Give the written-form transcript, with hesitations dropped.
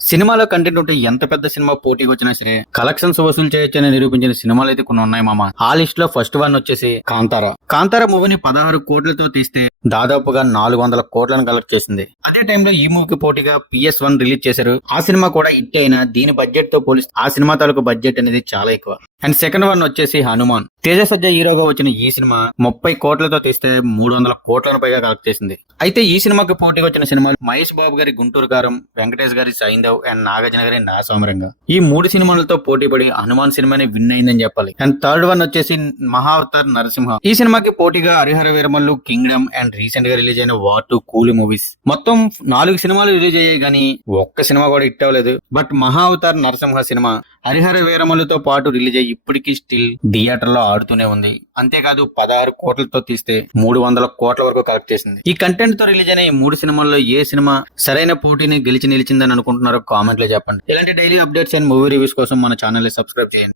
సినిమాలో కంటెంట్ ఉంటే ఎంత పెద్ద సినిమా పోటీకి వచ్చినా సరే కలెక్షన్స్ వసూలు చేయొచ్చని నిరూపించిన సినిమాలు అయితే కొన్ని ఉన్నాయి మామ. ఆ లిస్ట్ లో ఫస్ట్ వన్ వచ్చేసి కాంతారా. కాంతారా మూవీని 16 కోట్లతో తీస్తే దాదాపుగా 400 కోట్లను కలెక్ట్ చేసింది. అదే టైంలో ఈ మూవీకి పోటీగా PS1 రిలీజ్ చేశారు. ఆ సినిమా కూడా హిట్ అయినా దీని బడ్జెట్ తో పోలిస్తే ఆ సినిమా తాలూకు బడ్జెట్ అనేది చాలా ఎక్కువ. అండ్ సెకండ్ వన్ వచ్చేసి హనుమాన్. తేజ సజ్జా హీరోగా వచ్చిన ఈ సినిమా 30 కోట్లతో తీస్తే 300 కోట్లను పైగా కలెక్ట్ చేసింది. అయితే ఈ సినిమాకి పోటీగా వచ్చిన సినిమాలు మహేష్ బాబు గారి గుంటూరు కారం, వెంకటేష్ గారి సైంధవ్ అండ్ నాగార్జున గారి నా సౌమరంగా. ఈ 3 సినిమాలతో పోటీ పడి హనుమాన్ సినిమాని విన్ అయిందని చెప్పాలి. అండ్ థర్డ్ వన్ వచ్చేసి మహావతార్ నరసింహ. ఈ సినిమాకి పోటీగా Harihara Veeramallu, Kingdom and recent గా రిలీజ్ అయిన వార్ 2 కూలీ మూవీస్. మొత్తం 4 సినిమాలు రిలీజ్ అయ్యాయి కానీ ఒక్క సినిమా కూడా హిట్ అవ్వలేదు. బట్ మహావతార్ నరసింహ సినిమా హరిహర వీరమల్లుతో పాటు రిలీజ్ అయ్యి ఇప్పటికీ స్టిల్ థియేటర్ లో ఆడుతూనే ఉంది. అంతేకాదు 16 కోట్లతో తీస్తే 300 కోట్ల వరకు కలెక్ట్ చేసింది. ఈ కంటెంట్ తో రిలీజ్ అయిన ఈ 3 సినిమాల్లో ఏ సినిమా సరైన పోటీని గెలిచి నిలిచిందని అనుకుంటున్నారో కామెంట్ లో చెప్పండి. ఇలాంటి daily updates and movie reviews కోసం మన ఛానల్ ని సబ్స్క్రైబ్ చేయండి.